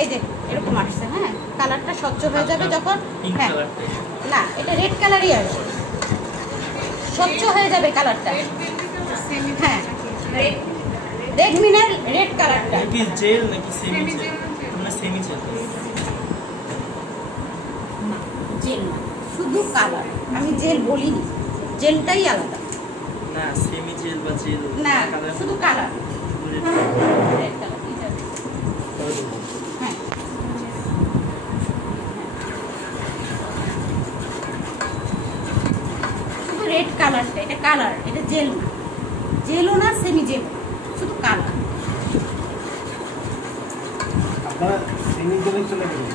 এই যে এরকম আসছে, হ্যাঁ কালারটা স্বচ্ছ হয়ে যাবে যখন, হ্যাঁ না এটা রেড কালারই আসবে, স্বচ্ছ হয়ে যাবে কালারটা, হ্যাঁ রেড মিনার রেড কালারটা। কি জেল নাকি সেমি জেল? না সেমি জেল, জেল না, শুধু কালার, আমি জেল বলিনি, জেলটাই আলাদা। না সেমি জেল বা জেল না, শুধু কালার, রেড কালার। হ্যাঁ শুধু রেড কালারটা, এটা কালার, এটা জেল না, জেলও না সেমি জেল, শুধু কালার। আপনারা সেমি জেলে চলে গেলেন।